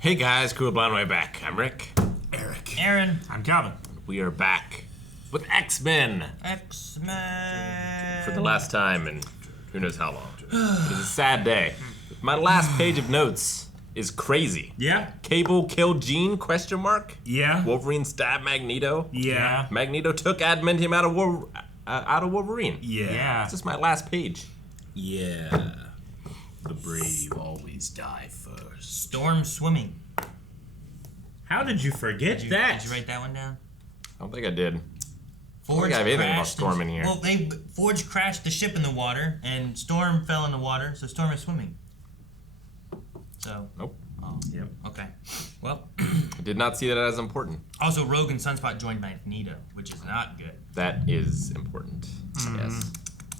Hey guys, Cool Blind Way back. I'm Rick. Eric. Aaron. I'm Calvin. We are back with X-Men XMen. for the last time in who knows how long. It is a sad day. My last page of notes is crazy. Yeah? Cable killed Jean? Question mark. Yeah? Wolverine stabbed Magneto. Yeah. Magneto took adamantium out of Wolverine. Yeah. This is my last page. Yeah. The brave always die first. Storm swimming. How did you forget that? Did you write that one down? I don't think I did. Forge I have anything about crashed Storm in here. Well, Forge crashed the ship in the water, and Storm fell in the water, so Storm is swimming. So. Nope. Oh. Yep. Okay. Well. I did not see that as important. Also, Rogue and Sunspot joined Magneto, which is not good. That is important. Yes.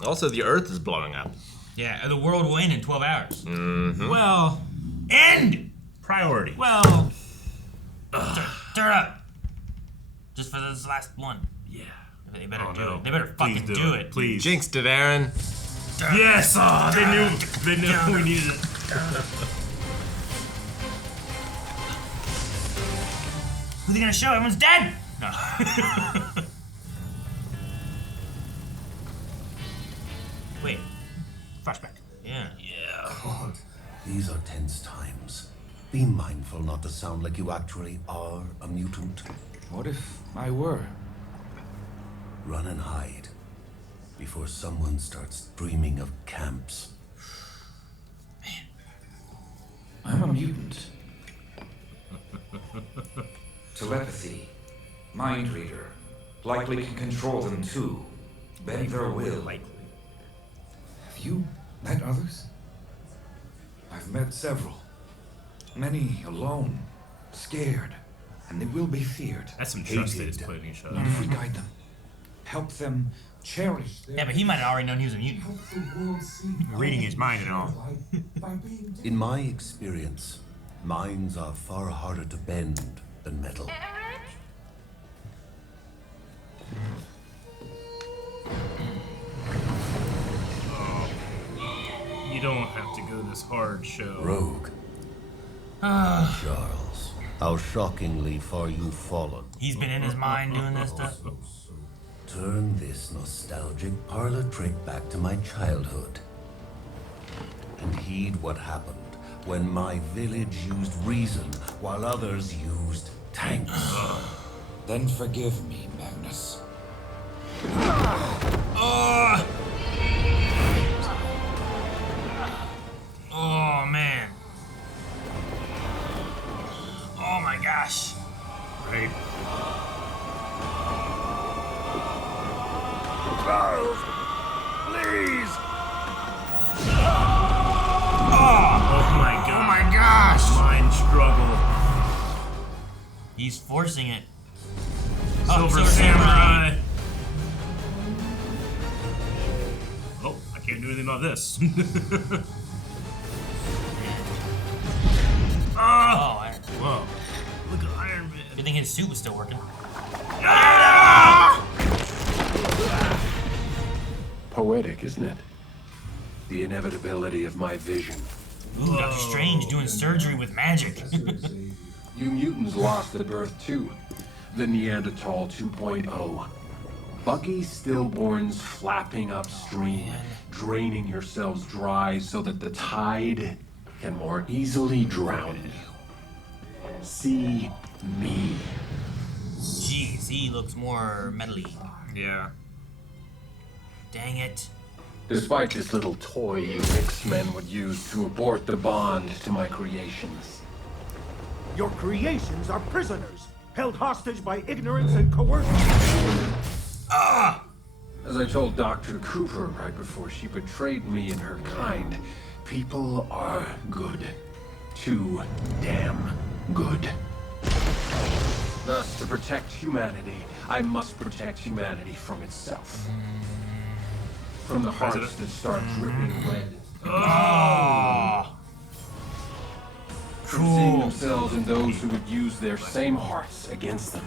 Also, the Earth is blowing up. Yeah, the world will end in 12 hours. Mm-hmm. Well, End! priority. Well. Stir it up. Just for this last one. Yeah. They better Oh, do no. it. They better Please fucking do it. Please. Jinxed it, Aaron. Yes! Oh, they knew we needed it. Who's they gonna show? Everyone's dead! No. Wait. Flashback. Yeah. God. These are tense times. Be mindful not to sound like you actually are a mutant. What if I were? Run and hide before someone starts dreaming of camps. I'm a mutant. Telepathy, mind reader, likely can control them too. Bend their will. Have you met others? I've met several. Many alone, scared, and they will be feared. That's some trust they just put in each other. Not if we guide them, help them cherish their Yeah, but he might have already known he was a mutant. Reading his mind and all. In my experience, minds are far harder to bend than metal. You don't have to go this hard, show. Rogue. Charles, how shockingly far you've fallen. He's been in his mind doing this stuff. Turn this nostalgic parlor trick back to my childhood. And heed what happened when my village used reason while others used tanks. Then forgive me, Magnus. Oh, man. Oh, my gosh. Right? Charles, please! Oh my god. Oh, my gosh. Mind struggle. He's forcing it. Silver Samurai. Oh, I can't do anything about this. Oh, Whoa. Look at Iron Man. good thing his suit was still working. Poetic, isn't it? The inevitability of my vision. Ooh, Doctor Strange doing surgery with magic. You mutants lost at birth too. The Neanderthal 2.0. Buggy stillborns flapping upstream, draining yourselves dry so that the tide can more easily drown you. See me. Jeez, he looks more metally. Yeah. Dang it. Despite this little toy you X-Men would use to abort the bond to my creations. Your creations are prisoners, held hostage by ignorance and coercion. As I told Dr. Cooper right before she betrayed me and her kind, people are good. Too damn good. Thus, to protect humanity, I must protect humanity from itself. From the hearts that start dripping red. Oh. From seeing themselves in those who would use their same hearts against them.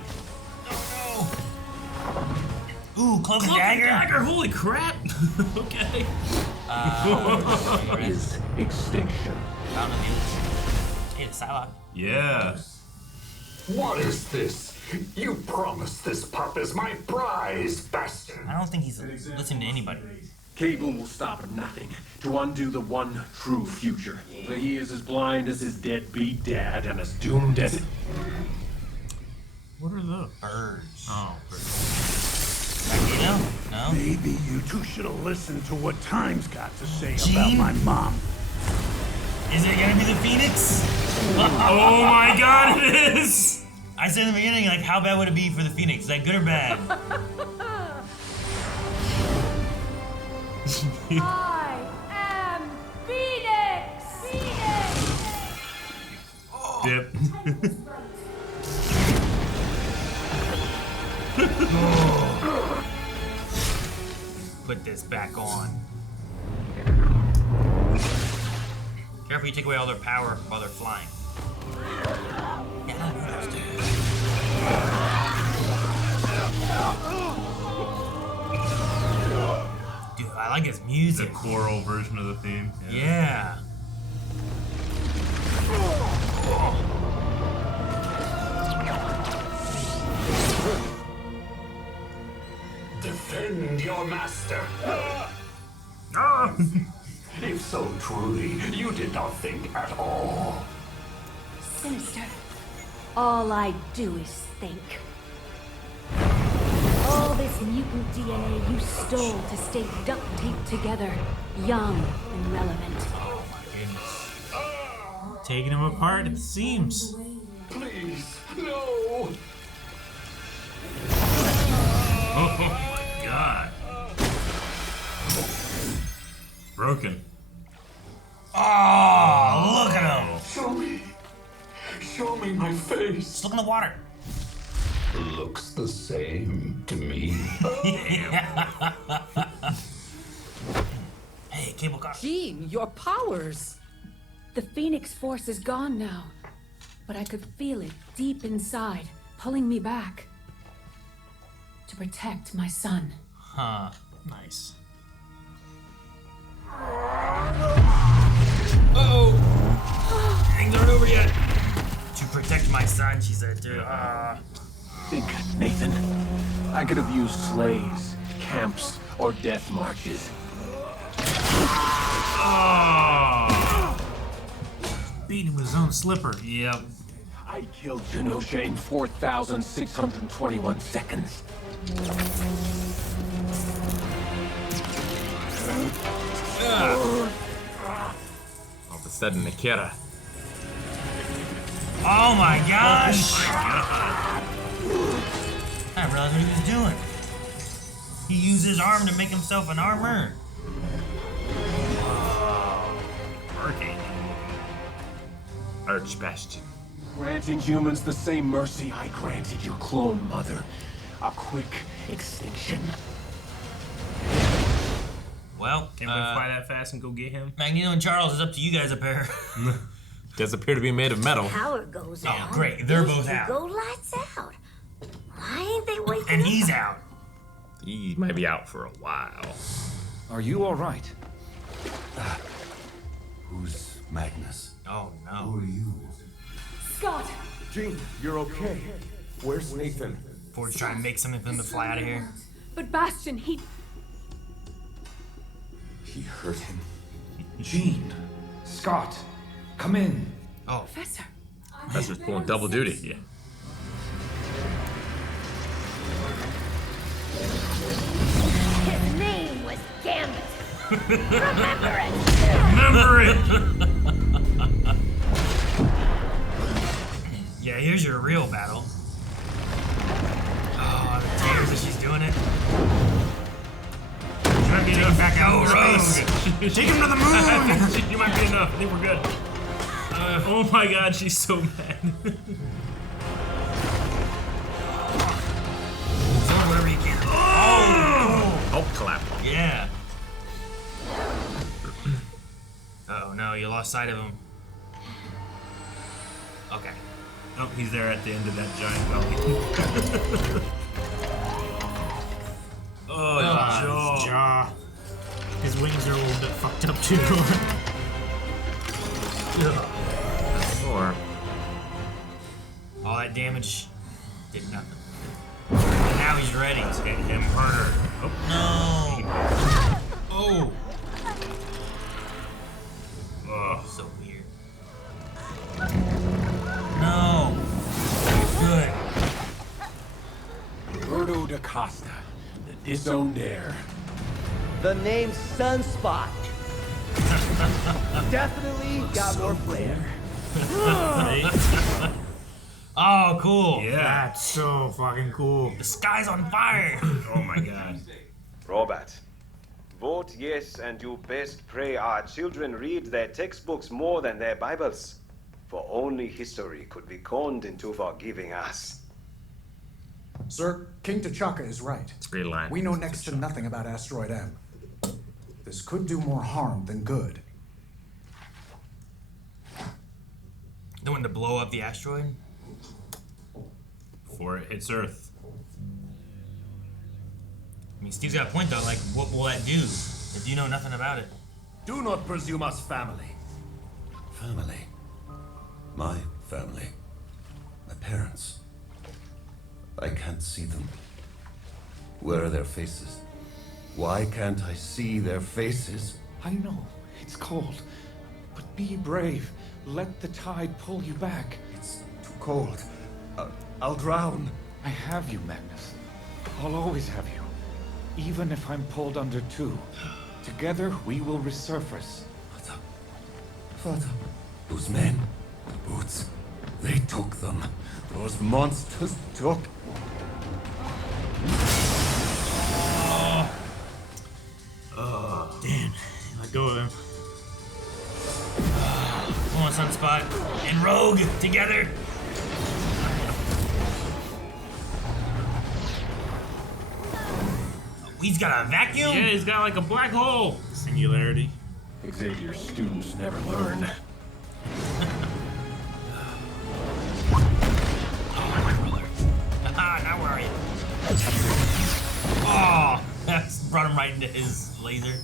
Ooh, cloak and dagger. Holy crap. Okay. Is Extinction. I don't know if he was. Hey, the Psylocke. Yeah. What is this? You promised this pup as my prize, bastard. I don't think he's listening to anybody. Cable will stop at nothing to undo the one true future. But he is as blind as his deadbeat dad and as doomed as... What are those? Birds. Oh, birds. Magneto? No? Maybe you two should have listened to what Time's got to say Gene? about my mom. Is it gonna be the Phoenix? Oh my god, it is! I said in the beginning, like, how bad would it be for the Phoenix? Is that good or bad? I am Phoenix! Dip. Put this back on. Careful, you take away all their power while they're flying. Dude, I like his The music. choral version of the theme. Yeah. Defend your master. If so truly, you did not think at all. Sinister. All I do is think. All this mutant DNA you stole to stay duct taped together, young and relevant. Taking him apart at the seams. Please, no. Oh my god. Broken. Oh, look at him. Show me my face. Just look in the water. Looks the same to me. Hey, cable car. Gene, your powers. The Phoenix Force is gone now, but I could feel it deep inside, pulling me back. To protect my son. Huh. Nice. Oh! Things aren't over yet. To protect my son, she said, too. Think, Nathan. I could have used sleighs, camps, or death marches. Oh! Beat him with his own slipper. Yep. I killed Genosha in 4,621 seconds. All of a sudden, Akira. Oh my gosh! I didn't realize what he was doing. He used his arm to make himself an armor. Archbastion. Granting humans the same mercy I granted your clone mother. A quick extinction. Well, Can't we fly that fast and go get him? Magneto and Charles, is up to you guys up here. Does appear to be made of metal. Power goes out. Oh, great. They're both These out. Go lights out. Why ain't they waking And up? he's out. He might be out for a while. Are you all right? Who's Magnus? Oh no. Who are you? Scott! Gene, you're okay. Where's Nathan? Ford's trying to make something for him to fly out of here. But Bastion, he hurt him. Gene, Scott, come in. Oh. Professor. Professor's pulling double duty. Yeah. His name was Gambit. Remember it. Remember it! Yeah, here's your real battle. Oh, the tears as she's doing it. She might be enough. Back out, Rose. Take him to the moon! You might be enough. I think we're good. Oh my god, she's so mad. So wherever you can. Oh! Oh, clap. Yeah. Oh no, you lost sight of him. Okay. Oh, he's there at the end of that giant valley. Oh, his jaw. His wings are a little bit fucked up too. Or All that damage did nothing. And now he's ready. Let's hit him harder. Oh. No. Oh. Ugh. So weird. No. Good. Roberto da Costa, the disowned heir. The name Sunspot. Definitely got more flair. Oh, cool. Yeah. That's so fucking cool. The sky's on fire. Oh my god. Robert, vote yes and you best pray our children read their textbooks more than their Bibles. For only history could be conned into forgiving us. Sir, King T'Chaka is right. It's a great line. We know next to nothing about Asteroid M. This could do more harm than good. They want to blow up the asteroid? Before it hits Earth. I mean, Steve's got a point though. Like, what will that do if you know nothing about it? Do not presume us family. Family? My family. My parents. I can't see them. Where are their faces? Why can't I see their faces? I know, it's cold. But be brave. Let the tide pull you back. It's too cold. I'll drown. I have you, Magnus. I'll always have you. Even if I'm pulled under too. Together, we will resurface. Father. Those men. The boots. They took them. Those monsters took... Damn. Let go of him. Come on, Sunspot and Rogue together. He's got a vacuum? Yeah, he's got like a black hole. Singularity. Xavier's students never learn. Now where are you? Oh, that's brought him right into his laser.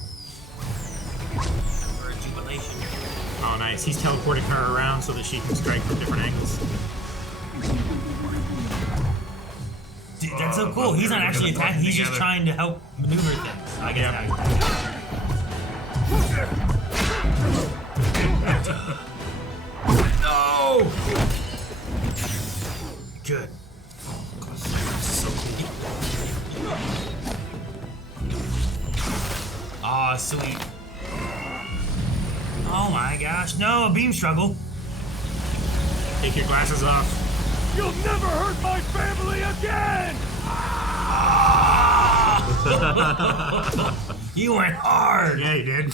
For jubilation. Oh, nice. He's teleporting her around so that she can strike from different angles. Dude, that's so cool. He's not actually attacking. He's just trying to help maneuver things. I guess that. No! Good. So cool. Aw, sweet. Oh my gosh. No, a beam struggle. Take your glasses off. You'll never hurt my family again! You went hard! Yeah, he did.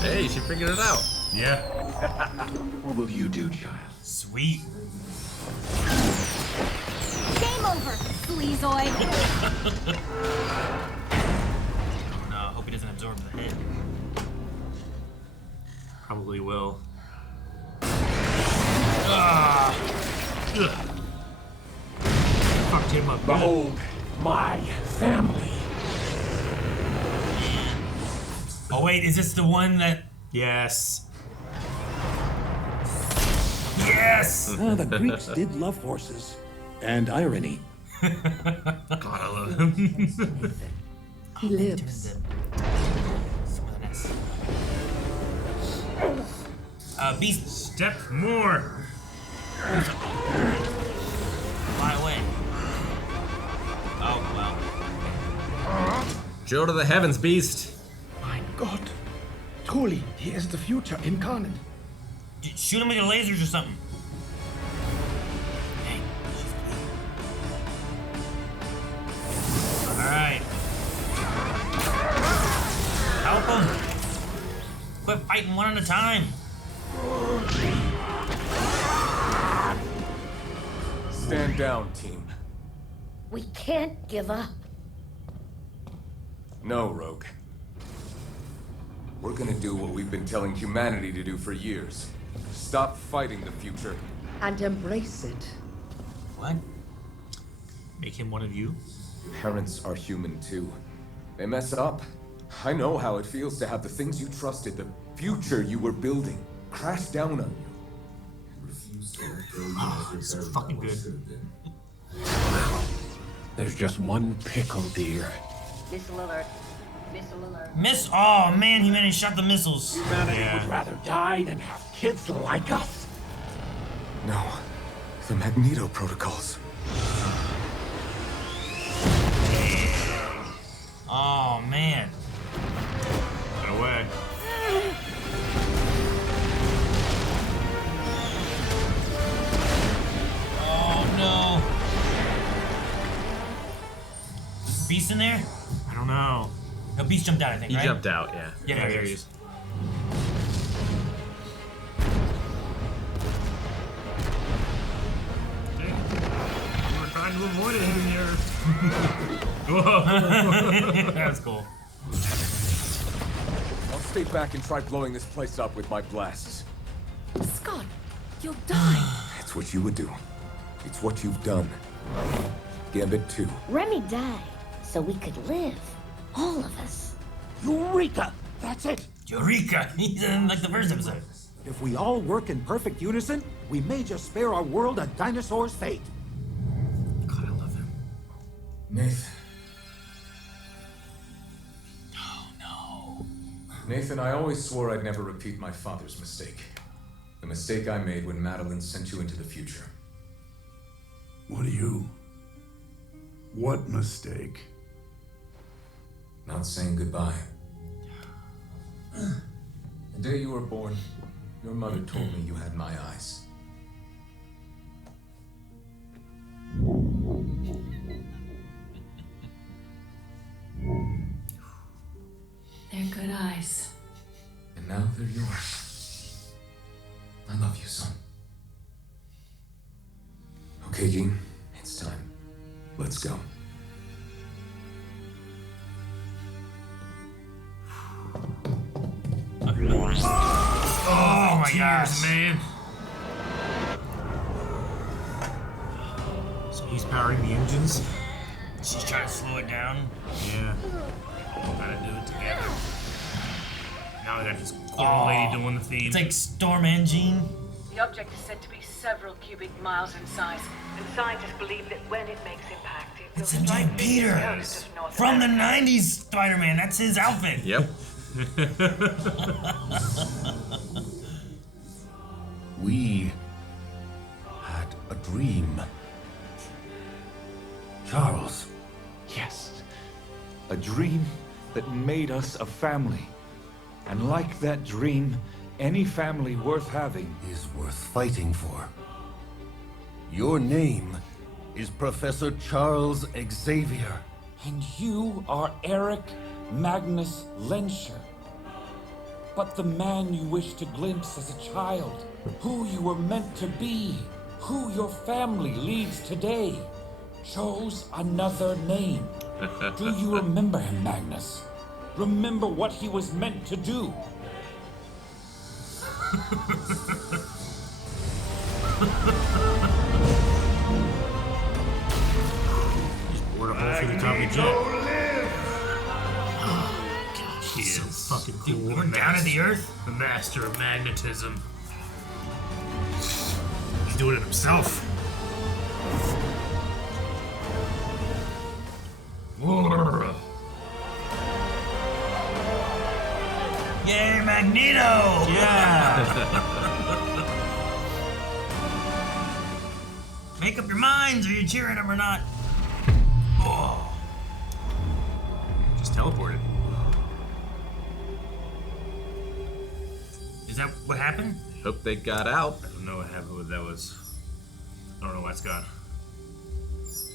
Hey, she figured it out. Yeah. What will you do, child? Sweet. Game over, sleazoid. No, I hope he doesn't absorb the head. Probably will. Fucked him up. Behold, my family. Oh wait, is this the one that... Yes. Yes! The Greeks did love horses. And irony. God, I love him. He lives. Beast. Step more. Fly away. Oh, well. Joe to the heavens, beast. My God. Truly, he is the future incarnate. Shoot him with your lasers or something. Hey, alright. Help him. Quit fighting one at a time. Stand down, team. We can't give up. No, Rogue. We're gonna do what we've been telling humanity to do for years. Stop fighting the future. And embrace it. What? Make him one of you? Parents are human too. They mess up. I know how it feels to have the things you trusted, the future you were building, crash down on you. So fucking good. There's just one pickle, dear. Missile alert. Missile alert. Oh man, he managed to shot the missiles. Humanity would rather die than have kids like us. No, the Magneto protocols. Oh man. No way. Oh no. Is Beast in there? I don't know. No, Beast jumped out, I think, He right? jumped out, yeah. Yeah, there he is. We're trying to avoid it here. Whoa. That's cool. I'll stay back and try blowing this place up with my blasts. Scott, you'll die. It's what you would do. It's what you've done. Gambit 2. Remy died so we could live. All of us. Eureka! That's it! Eureka! He's in like the first episode. If we all work in perfect unison, we may just spare our world a dinosaur's fate. God, I love him. Nathan. Oh no. Nathan, I always swore I'd never repeat my father's mistake. The mistake I made when Madeline sent you into the future. What mistake? Not saying goodbye. The day you were born, your mother told me you had my eyes. They're good eyes. And now they're yours. I love you, son. Okay, Jean, it's time. Let's go. Oh my gosh, man. So he's powering the engines? She's trying to slow it down. Yeah. Gotta do it together. Now we got this coral lady doing the theme. It's like Storm Engine. The object is said to be several cubic miles in size, and scientists believe that when it makes impact, it will It's MJ strike the Peter coast of North from the America. 90s Spider-Man. That's his outfit. Yep. We had a dream. Charles. Yes. A dream that made us a family. And like that dream, any family worth having is worth fighting for. Your name is Professor Charles Xavier. And you are Eric Magnus Lenscher. But the man you wished to glimpse as a child, who you were meant to be, who your family leads today, chose another name. Do you remember him, Magnus? Remember what he was meant to do? Just bored up all through the top of the jet. He is so fucking cool. Dude, we're down to the earth? The master of magnetism. He's doing it himself. Yay, Magneto! Yeah! Make up your minds, are you cheering him or not? Oh. Just teleported. Is that what happened? Hope they got out. I don't know what happened with that was. I don't know why it's gone.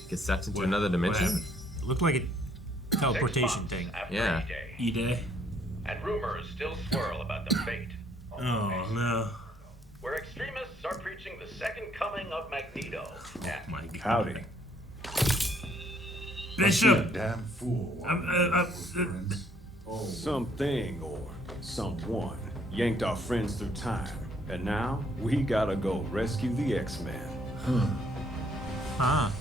Gets sucked into another dimension? It looked like a teleportation thing. Yeah. E-Day. And rumors still swirl about the fate. Oh no. Where extremists are preaching the second coming of Magneto. My God. Howdy. Bishop. Damn fool. Something or someone yanked our friends through time. And now we gotta go rescue the X-Men. Huh.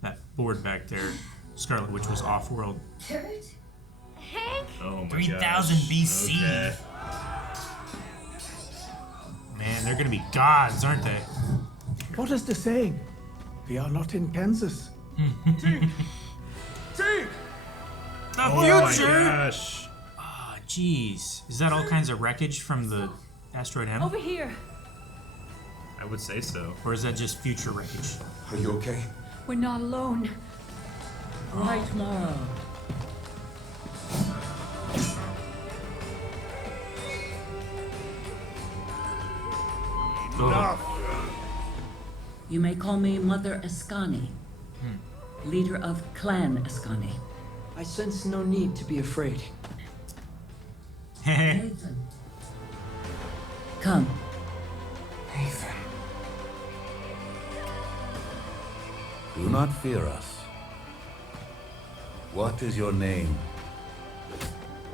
That board back there, Scarlet Witch was off-world. Hank? Oh my 3000 gosh. BC. Okay. Man, they're gonna be gods, aren't they? What is the saying? We are not in Kansas. Teak! The Oh future! my gosh. Ah, jeez. Is that all kinds of wreckage from the asteroid M? Over here. I would say so. Or is that just future wreckage? Are you okay? We're not alone. Right now. You may call me Mother Ascani, leader of Clan Ascani. I sense no need to be afraid. Nathan. Come. Nathan. Do not fear us. What is your name?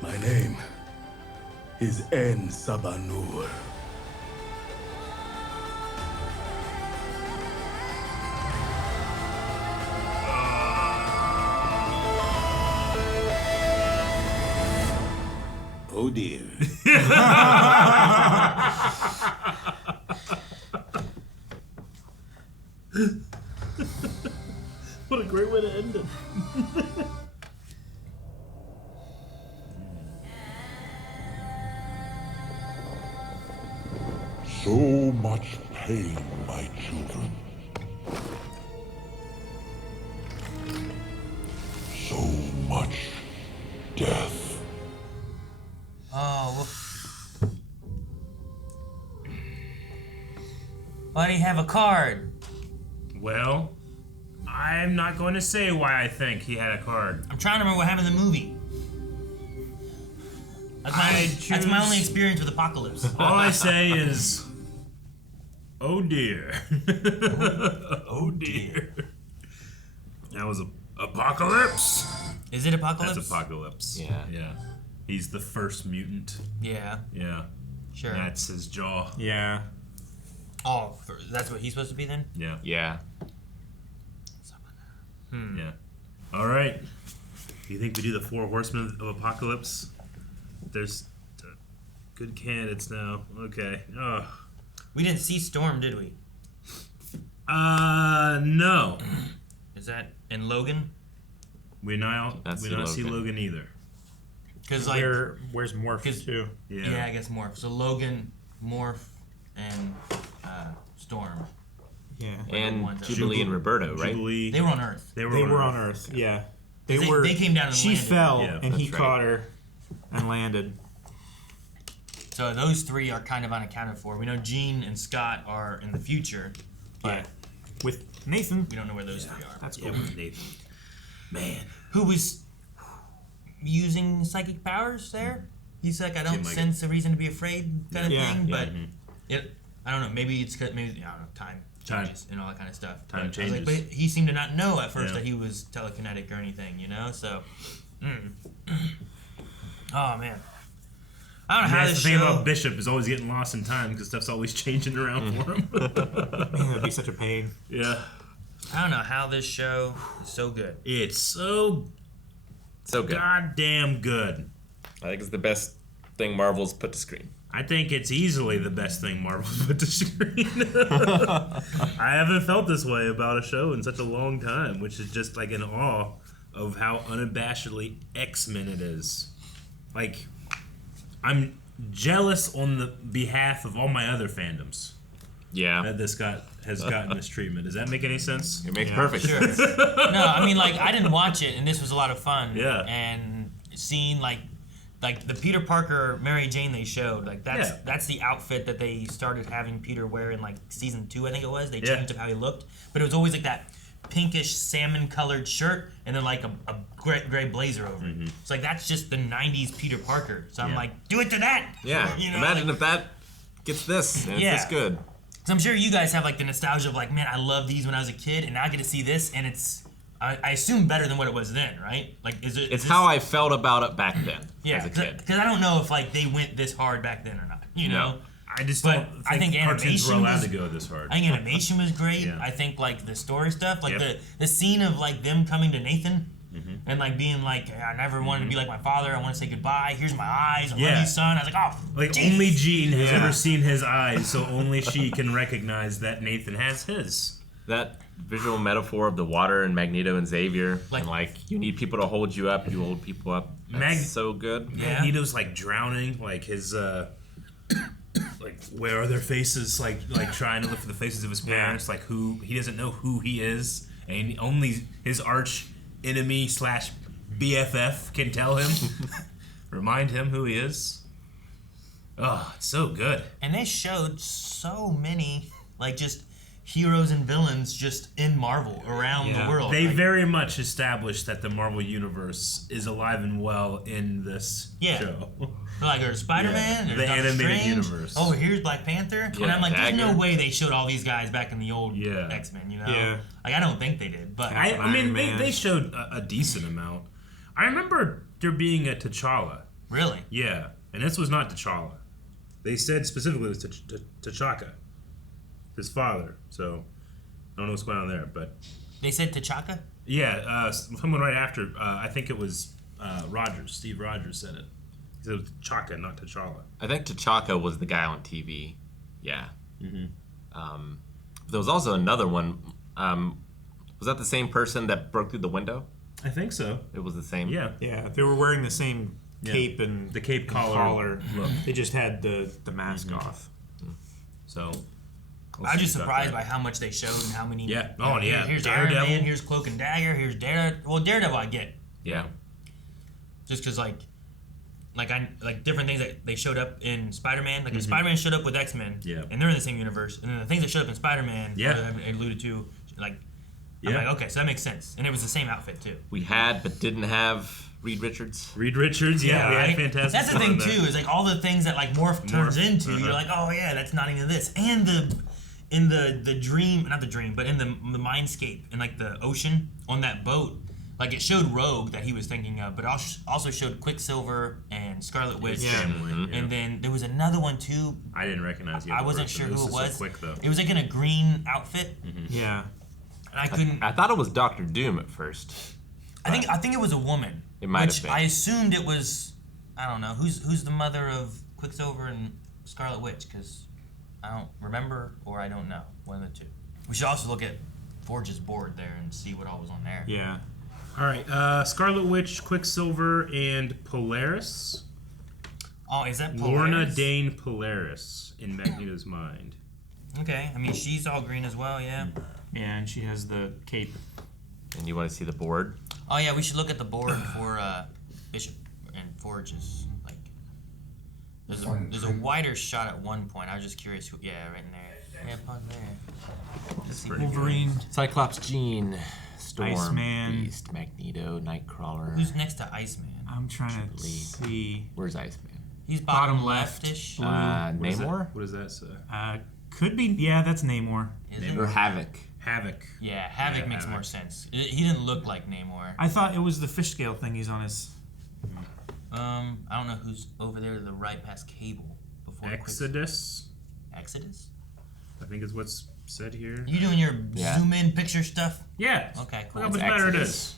My name is En Sabanur. Oh dear. What a great way to end it. So much pain, my children. So much death. Oh, why do you have a card? Well, I'm not going to say why I think he had a card. I'm trying to remember what happened in the movie. That's my only experience with Apocalypse. All I say is, oh dear. Oh dear. That was Apocalypse. Is it Apocalypse? That's Apocalypse. Yeah. Yeah. He's the first mutant. Yeah. Yeah. Sure. That's his jaw. Yeah. Oh, that's what he's supposed to be then? Yeah. Yeah. Yeah. All right. Do you think we do the 4 Horsemen of Apocalypse? There's good candidates now. Okay. Ugh. We didn't see Storm, did we? No. Is that in Logan? We not see Logan either. Because like, where's Morph too? Yeah, I guess Morph. So Logan, Morph, and Storm. Yeah. And Jubilee and Roberto, right? Jubilee. They were on Earth. They were on Earth. Yeah. They came down and she landed. fell, Yeah, and he that's right. caught her and landed. So those 3 are kind of unaccounted for. We know Jean and Scott are in the future, but Yeah. With Nathan. we don't know where those 3 are. That's Yeah, cool. with Nathan. Man. Who was using psychic powers there? He's like, I don't Seemed like sense a reason to be afraid kind of Yeah. thing, Yeah. but I don't know. Maybe it's because I don't know, time changes and all that kind of stuff. Time But I was changes. like, but he seemed to not know at first Yeah. that he was telekinetic or anything, you know. So, oh man, I don't know how That's this the thing show. about Bishop is always getting lost in time because stuff's always changing around for him. Man, that'd be such a pain. Yeah. I don't know how this show is so good. It's so good. Goddamn good. I think it's the best thing Marvel's put to screen. I think it's easily the best thing Marvel's put to screen. I haven't felt this way about a show in such a long time, which is just like in awe of how unabashedly X-Men it is. Like, I'm jealous on the behalf of all my other fandoms. Yeah. That this has gotten this treatment. Does that make any sense? It makes perfect Sure. sense. No, I mean, like, I didn't watch it, and this was a lot of fun. Yeah. And seeing, like the Peter Parker Mary Jane they showed, like, that's the outfit that they started having Peter wear in, like, season 2, I think it was. They changed up how he looked. But it was always, like, that pinkish salmon-colored shirt and then, like, a gray blazer over it. It's like, that's just the 90s Peter Parker. So I'm like, do it to that! Yeah. You know, Imagine like, if that gets this and it's this good. So I'm sure you guys have, like, the nostalgia of, like, man, I love these when I was a kid, and now I get to see this, and it's, I assume, better than what it was then, right? Like, is it? It's how I felt about it back then as a kid. Because I don't know if, like, they went this hard back then or not, you know? No. I just But don't I think cartoons were animation allowed was- to go this hard. I think animation was great. Yeah. I think, like, the story stuff, like, Yep. the scene of, like, them coming to Nathan, and like being like, I never wanted to be like my father. I want to say goodbye. Here's my eyes. I love you, son. I was like, oh, like geez. only Jean has ever seen his eyes, so only she can recognize that Nathan has his. That visual metaphor of the water and Magneto and Xavier, like you need people to hold you up, you hold people up. That's so good. Magneto's like drowning, like his like where are their faces? Like trying to look for the faces of his parents. Like who he doesn't know who he is, and only his arch enemy / BFF can tell him, remind him who he is. Oh, it's so good. And they showed so many like just heroes and villains just in Marvel around the world. They like, very much established that the Marvel Universe is alive and well in this show. Like there's Spider-Man, there's the Doctor animated Strange. universe. Oh, here's Black Panther. Yeah, And I'm like, there's no Dagger. way they showed all these guys back in the old X-Men, you know? Yeah. Like I don't think they did, but I mean, they showed a decent amount. I remember there being a T'Challa. Really? Yeah, and this was not T'Challa. They said specifically it was T'Chaka, his father. So I don't know what's going on there, but they said T'Chaka. Yeah, someone right after. I think it was Rogers. Steve Rogers said it. He said it was T'Chaka, not T'Challa. I think T'Chaka was the guy on TV. Yeah. There was also another one. Was that the same person that broke through the window? I think so. It was the same. Yeah. Yeah, they were wearing the same cape and the cape collar look. They just had the mask off. So I'm just surprised by how much they showed and how many. Yeah. Oh, yeah. Here's Daredevil. Iron Man. Here's Cloak and Dagger. Here's Daredevil. Well, Daredevil I get. Yeah. Just because like different things that they showed up in Spider-Man. Like if Spider-Man showed up with X-Men. Yeah. And they're in the same universe. And then the things that showed up in Spider-Man. Yeah. I alluded to like. I'm like, okay, so that makes sense. And it was the same outfit too. We had but didn't have Reed Richards. Reed Richards, yeah, we had Fantastic. That's the Four thing in there. too, is like all the things that like Morph turns into, you're like, oh yeah, that's not even this. And in the dream, not the dream, but in the mindscape, in like the ocean on that boat, like it showed Rogue that he was thinking of, but also showed Quicksilver and Scarlet Witch. His family, And then there was another one too. I didn't recognize the I other wasn't person. sure who it was. So quick, though. It was like in a green outfit. Yeah. And I couldn't. I thought it was Doctor Doom at first. I think it was a woman. It might have been. I assumed it was. I don't know who's the mother of Quicksilver and Scarlet Witch, because I don't remember or I don't know, one of the two. We should also look at Forge's board there and see what all was on there. Yeah. All right. Scarlet Witch, Quicksilver, and Polaris. Oh, is that Polaris? Lorna Dane Polaris in Magneto's mind. Okay. I mean, she's all green as well. Yeah. Yeah, and she has the cape. And you want to see the board? Oh yeah, we should look at the board for Bishop and Forge's. Like, there's a wider shot at one point. I was just curious who. Yeah, right in there. Yeah, pause there. That's Wolverine, Cyclops, Jean, Storm, Iceman, Beast, Magneto, Nightcrawler. Who's next to Iceman? I'm trying to see. Where's Iceman? He's bottom left-ish. Namor? What does that say? Could be. Yeah, that's Namor. Or Havoc. Havoc. Yeah, Havoc makes more sense. He didn't look like Namor. I thought it was the fish scale thing he's on his. I don't know who's over there to the right past Cable. Before Exodus. Exodus? I think is what's said here. You doing your zoom in picture stuff? Yeah. Okay, cool. Look how much better it is.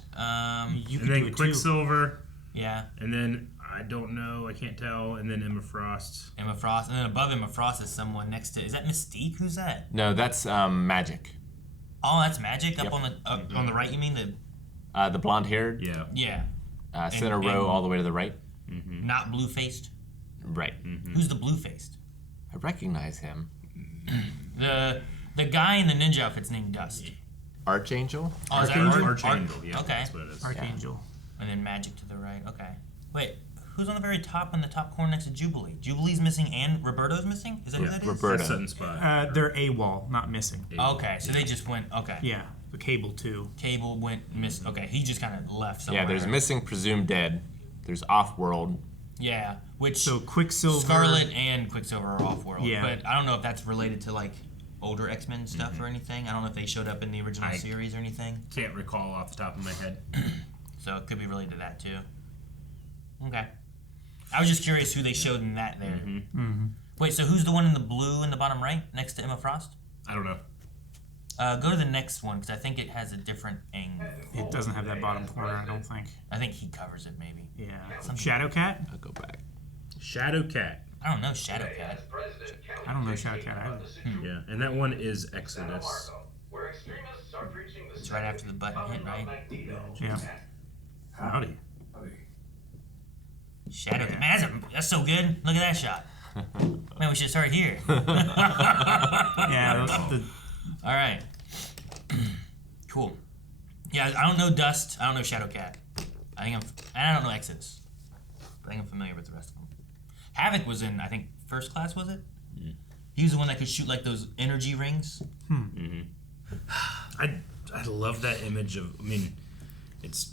You and then Quicksilver. Yeah. And then I don't know. I can't tell. And then Emma Frost. Emma Frost, and then above Emma Frost is someone next to. Is that Mystique? Who's that? No, that's Magic. Oh, that's Magic up on the on the right. You mean the blonde haired? Yeah. Yeah. Center row all the way to the right. Not blue faced. Right. Who's the blue faced? I recognize him. The guy in the ninja outfit's named Dust. Archangel. Oh, is that Archangel? Yeah. Okay. That's what it is. Archangel. And then Magic to the right. Okay. Wait. Who's on the very top in the top corner next to Jubilee? Jubilee's missing and Roberto's missing? Is that who that is? Roberto. Sutton Spy. They're AWOL, not missing. Okay, so they just went. Okay. Yeah, the Cable too. Cable went miss. Okay, he just kind of left somewhere. Yeah, there's missing, presumed dead. There's off-world. Yeah, which so Quicksilver, Scarlet, and Quicksilver are off-world. Yeah, but I don't know if that's related to like older X-Men stuff or anything. I don't know if they showed up in the original series or anything. Can't recall off the top of my head. So it could be related to that too. Okay. I was just curious who they showed in that there. Wait, so who's the one in the blue in the bottom right next to Emma Frost? I don't know. Go to the next one, because I think it has a different angle. It doesn't have that bottom corner, I don't think. I think he covers it, maybe. Yeah. Shadowcat? I'll go back. Shadowcat. I don't know Shadowcat. I don't know Shadowcat either. Yeah, and that one is Exodus. It's right after the button hit, right? Yeah. Howdy. Shadowcat. Man, that's so good. Look at that shot. Man, we should start here. Yeah. All right. Cool. Yeah, I don't know Dust. I don't know Shadowcat. I don't know Exodus. I think I'm familiar with the rest of them. Havoc was in, I think, First Class, was it? Mm. He was the one that could shoot like those energy rings. Mm-hmm. I love that image of. I mean, it's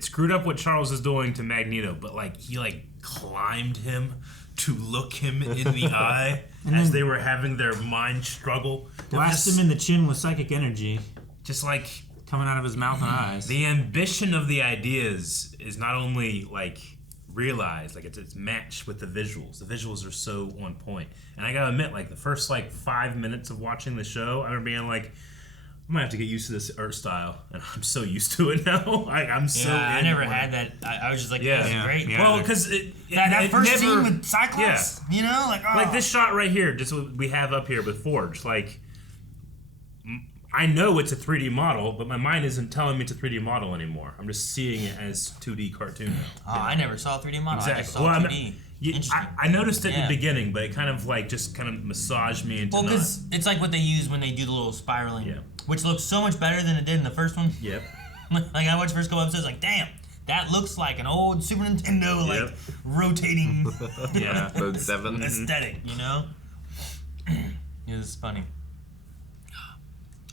screwed up what Charles is doing to Magneto, but like he like climbed him to look him in the eye as they were having their mind struggle. Blast him in the chin with psychic energy. Just like coming out of his mouth and eyes. The ambition of the ideas is not only like realized, like it's matched with the visuals. The visuals are so on point. And I gotta admit, like the first like 5 minutes of watching the show, I remember being like, I might have to get used to this art style, and I'm so used to it now. I'm so. Yeah, I never had that. I was just like, this is great. Yeah. Well, because that first scene with Cyclops, you know, like this shot right here, just what we have up here with Forge. Like, I know it's a 3D model, but my mind isn't telling me it's a 3D model anymore. I'm just seeing it as 2D cartoon now. Oh, I never saw a 3D model. Exactly. I just saw 2D. I noticed it in the beginning, but it kind of like just kind of massaged me into. Well, because it's like what they use when they do the little spiraling, which looks so much better than it did in the first one. Yep. Like I watched the first couple episodes, like damn, that looks like an old Super Nintendo like rotating. Mode 7 aesthetic, you know. It was funny.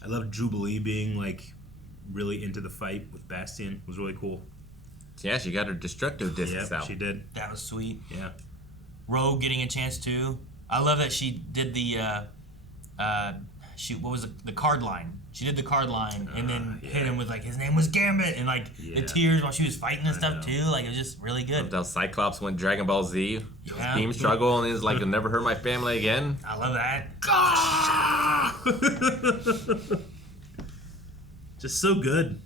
I love Jubilee being like really into the fight with Bastion. It was really cool. Yeah, she got her destructive discs out. She did. That was sweet. Yeah. Rogue getting a chance too. I love that she did the what was the card line? She did the card line and then hit him with like his name was Gambit and like the tears while she was fighting and stuff too. Like it was just really good. How Cyclops went Dragon Ball Z, team struggle, and he's like, "I'll never hurt my family again." I love that. Just so good.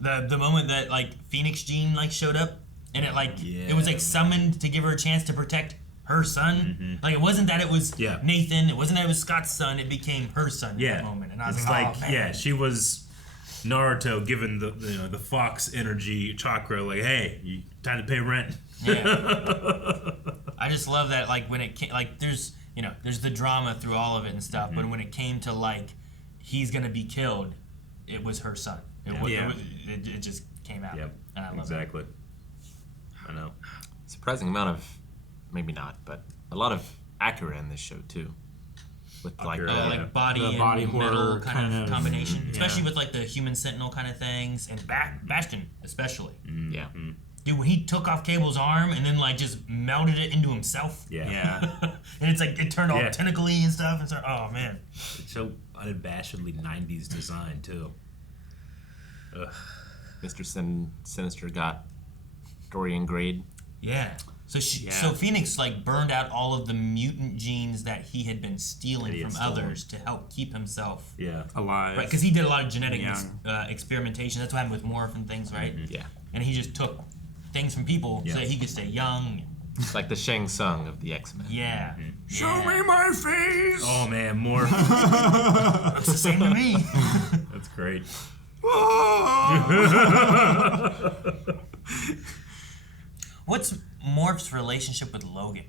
The moment that like Phoenix Jean like showed up and it like it was like summoned to give her a chance to protect her son. Like it wasn't that it was Nathan, it wasn't that it was Scott's son, it became her son in that moment. And I was like, oh, man. She was Naruto given the fox energy chakra, like, hey, time to pay rent. Yeah. I just love that like when it came, like there's the drama through all of it and stuff, but when it came to like he's gonna be killed, it was her son. It just came out. Yep. And I love exactly. I know. Surprising amount of, maybe not, but a lot of Akira in this show too. With like like body and metal kind of combination, especially with like the human sentinel kind of things and Bastion especially. Yeah. Dude, when he took off Cable's arm and then like just melted it into himself. Yeah. And it's like it turned all tentacly and stuff and oh man. It's so unabashedly 90s design too. Ugh. Mr. Sinister got Dorian grade. Yeah. So Phoenix like burned out all of the mutant genes that he had been stealing from others to help keep himself alive. Right, because he did a lot of genetic experimentation. That's what happened with Morph and things, right? Yeah. And he just took things from people so that he could stay young. It's like the Shang Tsung of the X-Men. Yeah. Show me my face! Oh man, Morph. That's the same to me. That's great. What's Morph's relationship with Logan?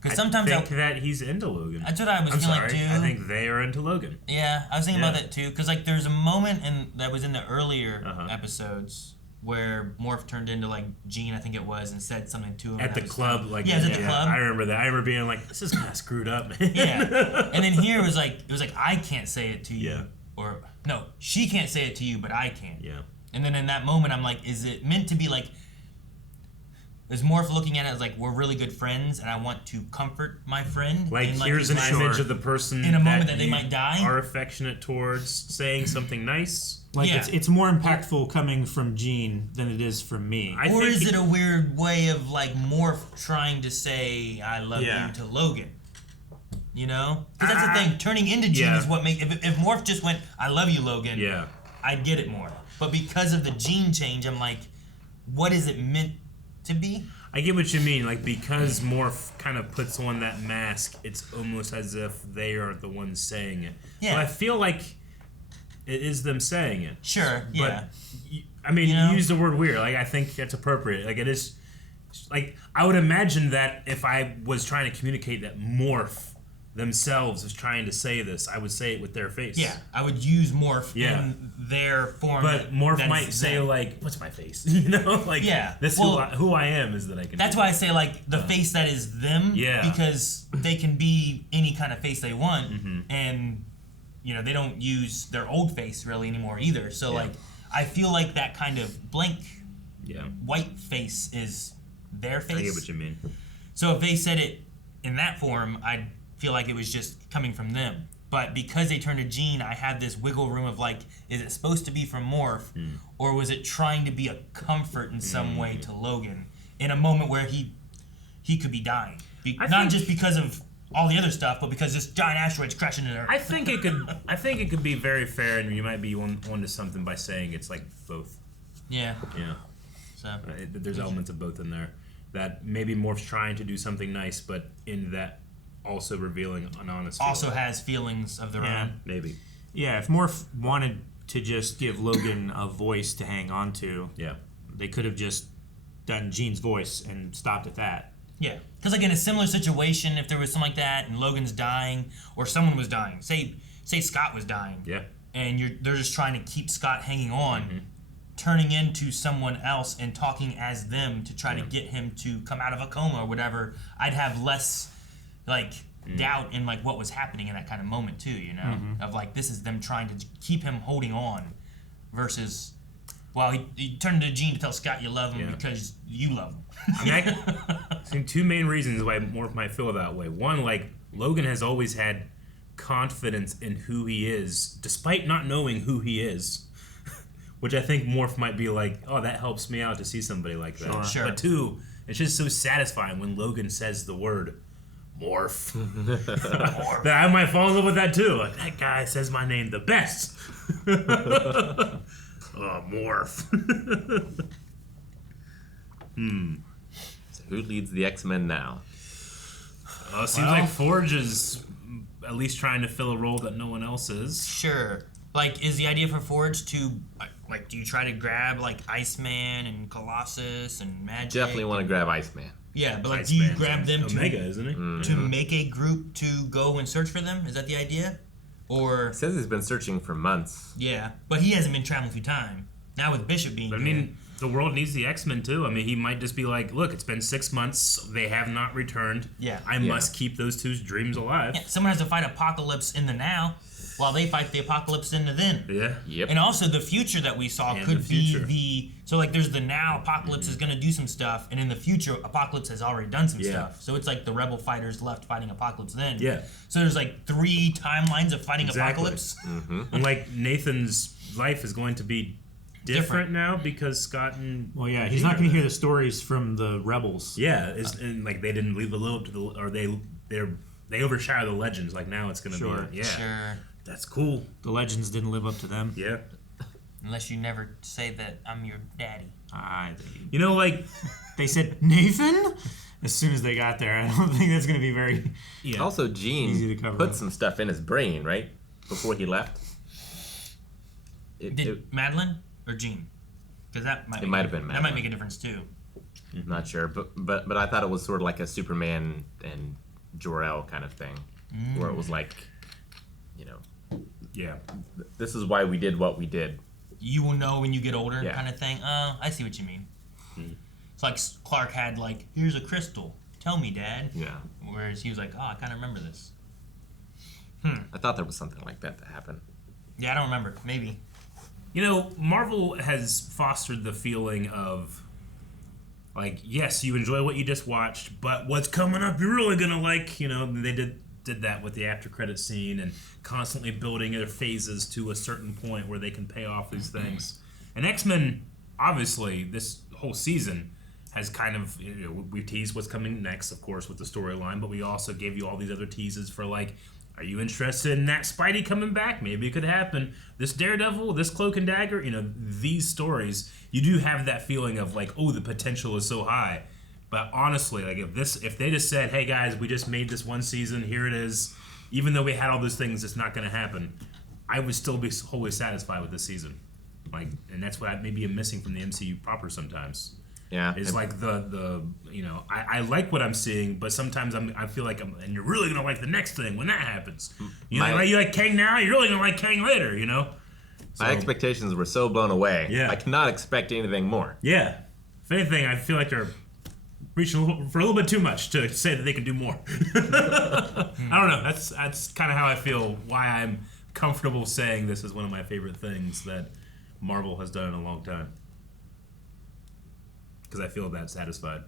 Because I sometimes think that he's into Logan. That's what I was feeling too. I think they are into Logan. Yeah, I was thinking about that too. Because like there's a moment that was in the earlier episodes where Morph turned into like Jean, I think it was, and said something to him at the club. Like it was at the club. I remember that. I remember being like, this is kind of screwed up. Yeah, and then here it was like I can't say it to you, or no, she can't say it to you, but I can. Yeah. And then in that moment, I'm like, is it meant to be like? Is Morph looking at it as like we're really good friends, and I want to comfort my friend? Like here's an image of the person in a moment that they might die, are affectionate towards, saying something nice. Like it's more impactful coming from Jean than it is from me. Or is it a weird way of like Morph trying to say I love you to Logan? You know? Because that's the thing. Turning into Jean is what makes... If Morph just went, I love you, Logan, I'd get it more. But because of the gene change, I'm like, what is it meant to be? I get what you mean. Like, because Morph kind of puts on that mask, it's almost as if they are the ones saying it. Yeah. But I feel like it is them saying it. Sure, but, I mean, you use the word weird. Like, I think that's appropriate. Like, it is... Like, I would imagine that if I was trying to communicate that Morph themselves is trying to say this, I would say it with their face. Yeah, I would use Morph in their form. But Morph might say, like, what's my face? You know? Like, that's who I am is that I can That's why I say, like, the face that is them. Yeah. Because they can be any kind of face they want. And, you know, they don't use their old face really anymore either. So, like, I feel like that kind of blank white face is their face. I get what you mean. So if they said it in that form, I'd feel like it was just coming from them. But because they turned to Jean, I had this wiggle room of like, is it supposed to be from Morph, or was it trying to be a comfort in some way to Logan in a moment where he could be dying, not just because of all the other stuff, but because this giant asteroid's crashing into Earth. I think it could be very fair, and you might be onto something by saying it's like both. Yeah. Yeah. So there's elements of both in there. That maybe Morph's trying to do something nice, but in that also revealing an honest also has feelings of their own. Maybe. Yeah, if Morph wanted to just give Logan a voice to hang on to, they could have just done Jean's voice and stopped at that. Yeah, because like in a similar situation, if there was something like that and Logan's dying or someone was dying, say Scott was dying, and they're just trying to keep Scott hanging on, turning into someone else and talking as them to try to get him to come out of a coma or whatever, I'd have less like doubt in like what was happening in that kind of moment too, you know, of like this is them trying to keep him holding on versus, well, he turned to Jean to tell Scott you love him because you love him. I mean, I've seen two main reasons why Morph might feel that way. One, like Logan has always had confidence in who he is, despite not knowing who he is. Which I think Morph might be like, oh, that helps me out to see somebody like that. Sure. But two, it's just so satisfying when Logan says the word Morph. That I might fall in love with that too. Like, that guy says my name the best. Morph. So who leads the X-Men now? Seems like Forge is at least trying to fill a role that no one else is. Sure. Like, is the idea for Forge to, like, do you try to grab, like, Iceman and Colossus and Magic? Definitely want to grab Iceman. Yeah, but, like, do you grab them Omega, isn't he? To make a group to go and search for them? Is that the idea? Or... He says he's been searching for months. Yeah, but he hasn't been traveling through time. Now with Bishop being I mean, the world needs the X-Men, too. I mean, he might just be like, look, it's been 6 months. They have not returned. Yeah. I must keep those two's dreams alive. Yeah, someone has to fight Apocalypse in the now while they fight the Apocalypse in the then. Yeah. Yep. And also the future that we saw could be the... So, like, there's the now Apocalypse is going to do some stuff, and in the future, Apocalypse has already done some stuff. So it's like the Rebel fighters left fighting Apocalypse then. Yeah. So there's, like, 3 timelines of fighting Apocalypse. And, like, Nathan's life is going to be different now because Scott and... Well, yeah, he's not going to hear the stories from the Rebels. Yeah, and, like, they didn't leave a little to the... Or they overshadow the legends. Like, now it's going to be... Yeah. Sure. That's cool. The legends didn't live up to them. Yeah. Unless you never say that I'm your daddy. You know, like... They said, Nathan? As soon as they got there. I don't think that's going to be very... Yeah. Also, Gene put some stuff in his brain, right? Before he left. Did Madeline or Gene? Because that might... It might have been Madeline. That might make a difference, too. Not sure. But I thought it was sort of like a Superman and Jor-El kind of thing. Where it was like, you know... Yeah. This is why we did what we did. You will know when you get older kind of thing. I see what you mean. It's like Clark had like, here's a crystal. Tell me, Dad. Yeah. Whereas he was like, oh, I kind of remember this. I thought there was something like that happen. Yeah, I don't remember. Maybe. You know, Marvel has fostered the feeling of, like, yes, you enjoy what you just watched, but what's coming up you're really going to like. You know, they did that with the after credit scene and constantly building their phases to a certain point where they can pay off these things. And X-Men, obviously, this whole season has kind of, we've teased what's coming next, of course, with the storyline, but we also gave you all these other teases for like, are you interested in that Spidey coming back? Maybe it could happen. This Daredevil, this Cloak and Dagger, these stories, you do have that feeling of like, oh, the potential is so high. But honestly, like if they just said, hey guys, we just made this one season, here it is, even though we had all those things, it's not going to happen, I would still be wholly satisfied with this season. Like, and that's what maybe I'm missing from the MCU proper sometimes. Yeah, it's like I like what I'm seeing, but sometimes I feel like and you're really gonna like the next thing when that happens. You like Kang now, you're really gonna like Kang later. My expectations were so blown away. Yeah, I cannot expect anything more. Yeah, if anything, I feel like they're reaching for a little bit too much to say that they can do more. I don't know. That's kind of how I feel. Why I'm comfortable saying this is one of my favorite things that Marvel has done in a long time. Because I feel that satisfied.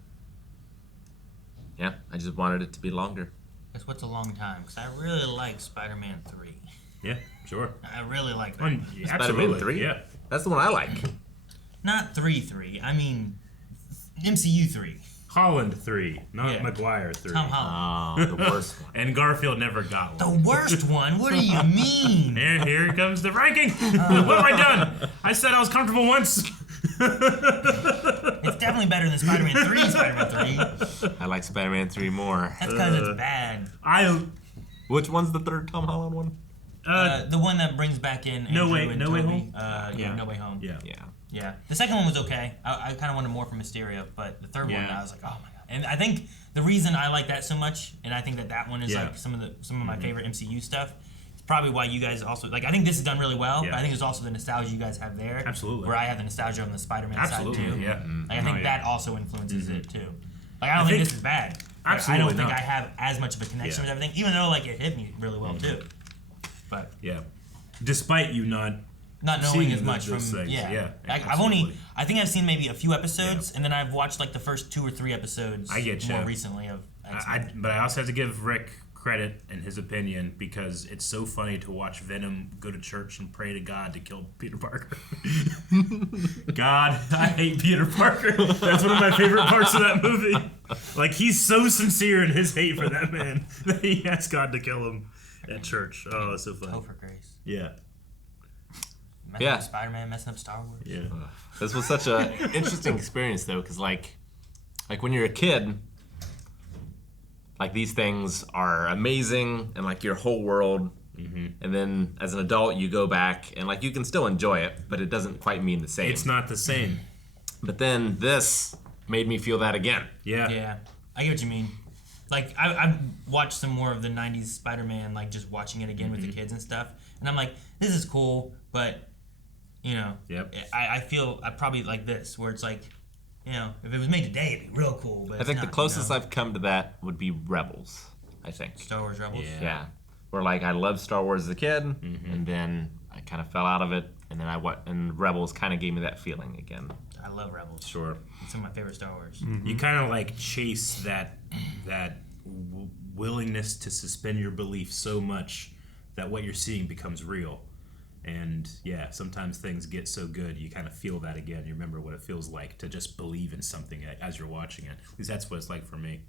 Yeah, I just wanted it to be longer. That's what's a long time, because I really like Spider-Man 3. Yeah, sure. I really like that. Spider-Man 3? Yeah. That's the one I like. Not 3. I mean, MCU 3. Holland 3, not Maguire 3. Tom Holland. Oh, the worst one. And Garfield never got one. The worst one? What do you mean? Here comes the ranking. What have I done? I said I was comfortable once. It's definitely better than Spider-Man 3. Spider-Man 3. I like Spider-Man 3 more. That's because it's bad. Which one's the third Tom Holland one? The one that brings back in No Way Home. No Way Home. Yeah. The second one was okay. I kind of wanted more from Mysterio, but the third one, I was like, oh my god. And I think the reason I like that so much, and I think that one is like some of my favorite MCU stuff. Probably why you guys also like. I think this is done really well, but I think it's also the nostalgia you guys have there. Absolutely. Where I have the nostalgia on the Spider-Man side too. Yeah. Like, I think that also influences it too. Like, I don't think this is bad. Absolutely. I don't think I have as much of a connection with everything, even though like it hit me really well too. But yeah, despite you not knowing as much from things. I think I've seen maybe a few episodes, and then I've watched like the first 2 or 3 episodes. I get more recently of X-Men. But I also have to give Rick credit and his opinion, because it's so funny to watch Venom go to church and pray to God to kill Peter Parker. God, I hate Peter Parker. That's one of my favorite parts of that movie. Like, he's so sincere in his hate for that man that he asked God to kill him at church. Oh, it's so funny. Hope for grace. Yeah. Messing up Spider-Man, messing up Star Wars. Yeah. This was such an interesting experience, though, because like when you're a kid, like, these things are amazing and like your whole world, and then as an adult you go back and like you can still enjoy it, but it doesn't quite mean the same. It's not the same. But then this made me feel that again. Yeah, I get what you mean. Like, I watched some more of the 90s Spider-Man, like just watching it again with the kids and stuff, and I'm like, this is cool, but I feel I probably like this, where it's like, if it was made today, it'd be real cool. But I think the closest I've come to that would be Rebels, I think. Star Wars Rebels? Yeah. Where, like, I loved Star Wars as a kid, and then I kind of fell out of it, and then and Rebels kind of gave me that feeling again. I love Rebels. Sure. It's some of my favorite Star Wars. You kind of, like, chase that willingness to suspend your belief so much that what you're seeing becomes real. And yeah, sometimes things get so good, you kind of feel that again. You remember what it feels like to just believe in something as you're watching it. At least that's what it's like for me.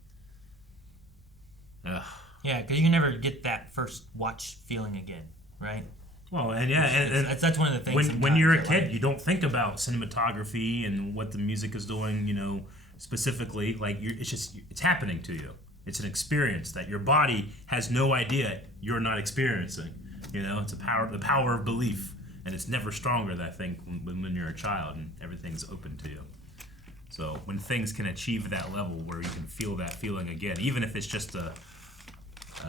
Ugh. Yeah, because you can never get that first watch feeling again, right? Well, and and that's one of the things. When you're a kid, you don't think about cinematography and what the music is doing, specifically. Like, it's happening to you. It's an experience that your body has no idea you're not experiencing. It's the power of belief, and it's never stronger, I think, when you're a child and everything's open to you. So when things can achieve that level where you can feel that feeling again, even if it's just a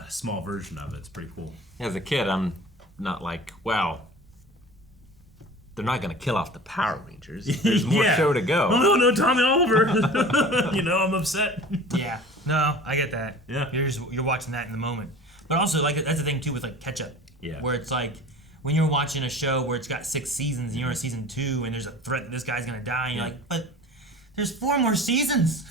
small version of it, it's pretty cool. As a kid, I'm not like, wow, they're not going to kill off the Power Rangers. There's more show to go. Oh, no, Tommy Oliver. I'm upset. Yeah. No, I get that. Yeah. You're watching that in the moment. But also, like, that's the thing, too, with, like, catch-up. Yeah. Where it's like, when you're watching a show where it's got 6 seasons and you're in season 2 and there's a threat that this guy's going to die, and you're like, but there's 4 more seasons.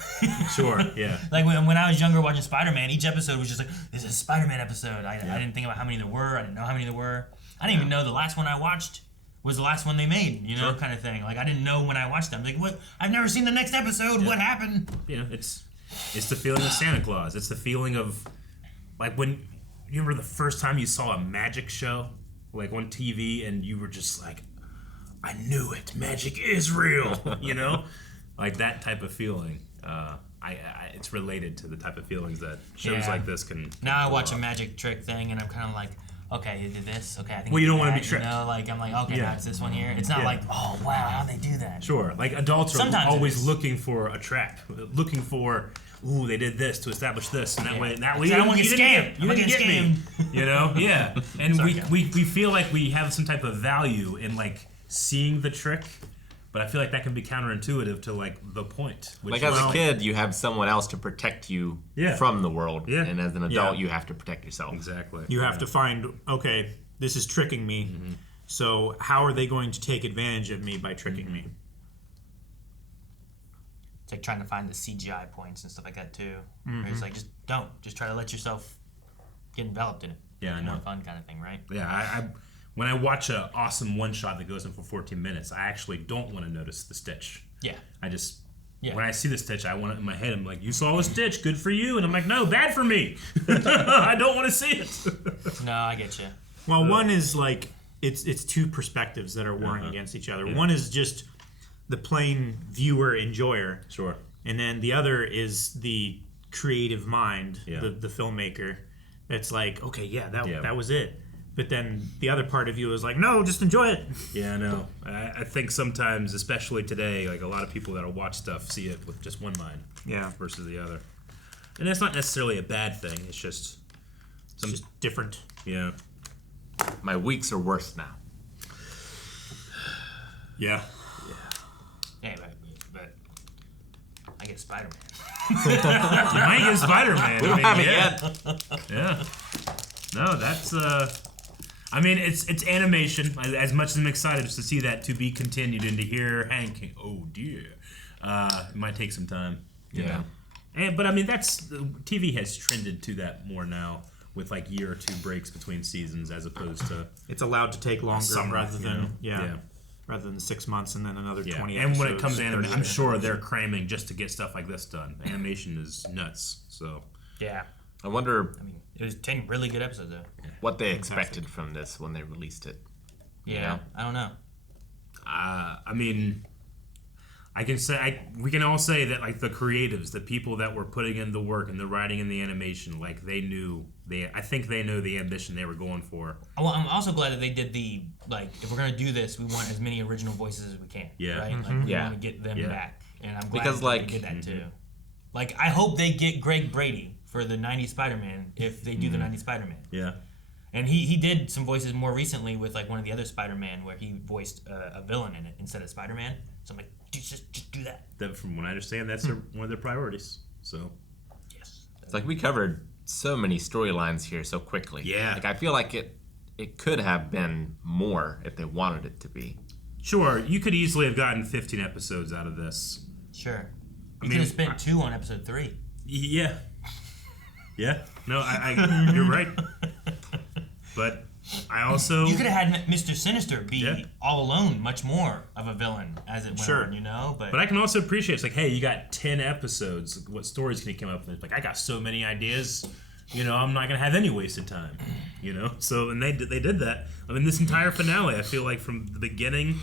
Sure, yeah. Like, when I was younger watching Spider-Man, each episode was just like, this is a Spider-Man episode. I didn't think about how many there were. I didn't know how many there were. I didn't even know the last one I watched was the last one they made, you know, kind of thing. Like I didn't know when I watched them. Like what? I've never seen the next episode. What happened? You know, it's the feeling of Santa Claus. It's the feeling of like when you remember the first time you saw a magic show, like on TV, and you were just like, I knew it. Magic is real. You know, like that type of feeling. It's related to the type of feelings that shows like this can. Now I watch a magic trick thing, and I'm kind of like, okay, you did this. Okay, I think. Well, you don't want to be tricked. You know, like I'm like, okay, now it's this one here. It's not like, oh wow, how'd they do that? Sure, like adults are Sometimes always looking for a trap, looking for, ooh, they did this to establish this, and that way you I don't want to get scammed. You didn't get me. You know, yeah. And we feel like we have some type of value in like seeing the trick. But I feel like that can be counterintuitive to like the point. Like as a kid, you have someone else to protect you from the world, and as an adult, you have to protect yourself. Exactly. You have to find, okay, this is tricking me. So how are they going to take advantage of me by tricking me? It's like trying to find the CGI points and stuff like that too. Where it's like just try to let yourself get enveloped in it. Yeah, I know. More fun kind of thing, right? Yeah, when I watch an awesome one shot that goes in for 14 minutes, I actually don't want to notice the stitch. Yeah. I just when I see the stitch, I want it in my head. I'm like, you saw a stitch, good for you, and I'm like, no, bad for me. I don't want to see it. No, I get you. Well, one is like it's two perspectives that are warring against each other. One is just the plain viewer enjoyer. Sure. And then the other is the creative mind, the filmmaker. It's like, okay, that was it. But then the other part of you is like, no, just enjoy it. Yeah, I know. I think sometimes, especially today, like a lot of people that'll watch stuff see it with just one mind, versus the other. And that's not necessarily a bad thing. It's just different. Yeah. My weeks are worse now. Yeah. Yeah, but I get Spider-Man. You might get Spider-Man. We don't have it yet. Yeah. No, that's I mean, it's animation. As much as I'm excited to see that to be continued and to hear Hank, oh dear, it might take some time. Yeah. But I mean, TV has trended to that more now with like year or two breaks between seasons, as opposed to it's allowed to take longer rather than rather than 6 months and then another 20 And episodes. when it comes to anime, I'm sure they're cramming just to get stuff like this done. Animation is nuts. So yeah. I wonder. I mean, it was 10 really good episodes though. What they expected from this when they released it. Yeah, you know? I don't know. I mean, we can all say that like the creatives, the people that were putting in the work and the writing and the animation, like I think they know the ambition they were going for. Well, I'm also glad that they did if we're gonna do this, we want as many original voices as we can. Yeah. Right. Like we want to get them back, and I'm glad because they did that too. Like I hope they get Greg Brady for the 90s Spider-Man if they do the 90s Spider-Man. Yeah. And he did some voices more recently with like one of the other Spider-Man where he voiced a villain in it instead of Spider-Man. So I'm like, just do that. From what I understand, that's one of their priorities. So. Yes. It's like we covered so many storylines here so quickly. Yeah. Like I feel like it could have been more if they wanted it to be. Sure, you could easily have gotten 15 episodes out of this. Sure. You could have spent 2 on episode 3. Yeah. Yeah. No, I you're right. But I also... You could have had Mr. Sinister be all alone much more of a villain as it went on, you know? But I can also appreciate it's like, hey, you got 10 episodes. What stories can you come up with? Like, I got so many ideas. You know, I'm not going to have any wasted time. You know? So, and they did that. I mean, this entire finale, I feel like from the beginning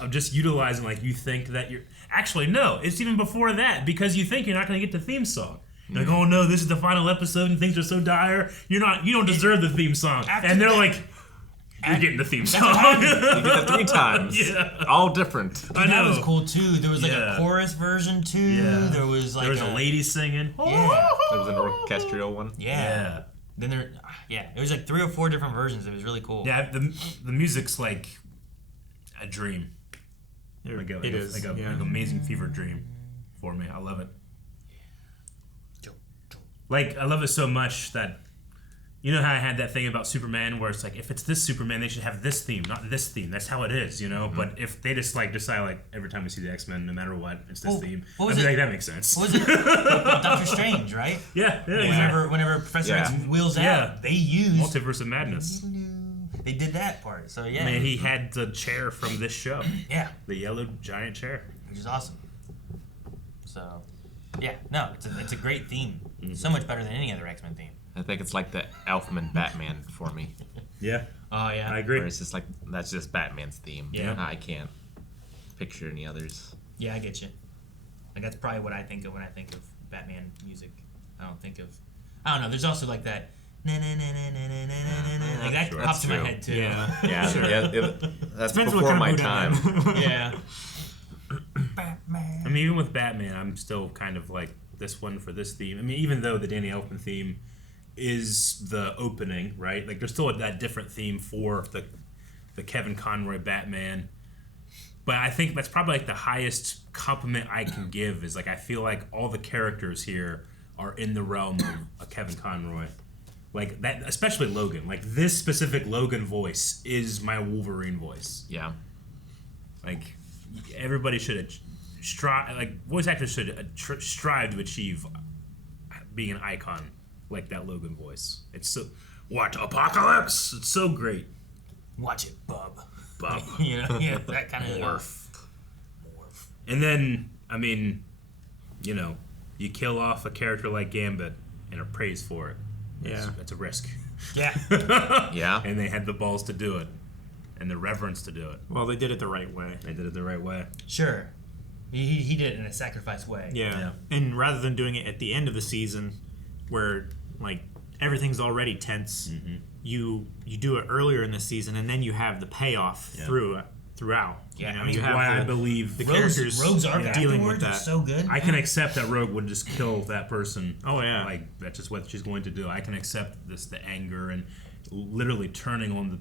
of just utilizing, like, you think that you're... Actually, no. It's even before that because you think you're not going to get the theme song. You're like, oh no, this is the final episode and things are so dire. You don't deserve the theme song. And they're like, you're getting the theme song. You get it 3 times. Yeah. All different. Dude, that was cool too. There was like a chorus version too. Yeah. There was like a lady singing. Yeah. There was an orchestral one. Yeah. Then it was like 3 or 4 different versions. It was really cool. Yeah, the music's like a dream. Like an amazing fever dream for me. I love it. Like, I love it so much that, you know how I had that thing about Superman where it's like, if it's this Superman, they should have this theme, not this theme. That's how it is, you know? Mm-hmm. But if they just, like, decide, like, every time we see the XMen, no matter what, it's this theme, I'd be like, that makes sense. What was it? Doctor Strange, right? Yeah. Whenever Professor X wheels out, they use... Multiverse of Madness. they did that part. So yeah. I mean, he had the chair from this show. Yeah. The yellow giant chair. Which is awesome. So, yeah, no, it's a great theme. So much better than any other X-Men theme. I think it's like the Elfman Batman for me. Yeah. Oh yeah. I agree. Where it's just like that's just Batman's theme. Yeah. I can't picture any others. Yeah, I get you. Like that's probably what I think of when I think of Batman music. I don't know. There's also like that. Like that pops in my head too. Yeah. Sure. That's Depends before what kind my of mood time. I'm in. Yeah. I mean, even with Batman, I'm still kind of like this one for this theme. I mean, even though the Danny Elfman theme is the opening, right? Like, there's still that different theme for the Kevin Conroy Batman. But I think that's probably like the highest compliment I can give is like I feel like all the characters here are in the realm of a Kevin Conroy. Like that, especially Logan. Like this specific Logan voice is my Wolverine voice. Yeah. Like everybody should strive. Like voice actors should strive to achieve being an icon like that Logan voice. It's so what apocalypse? It's so great. Watch it, bub. Bub. Yeah, that kind of Morph. And then, I mean, you know, you kill off a character like Gambit and are praised for it. It's a risk. Yeah. Yeah. And they had the balls to do it. And the reverence to do it. Well, they did it the right way. They did it the right way. Sure. He did it in a sacrifice way. Yeah. And rather than doing it at the end of the season where, like, everything's already tense, you do it earlier in the season and then you have the payoff throughout. Yeah, I mean, you have why I believe the characters Rogue's arc dealing with that. is so good. I can accept that Rogue would just kill that person. Oh yeah, like that's just what she's going to do. I can accept the anger and literally turning on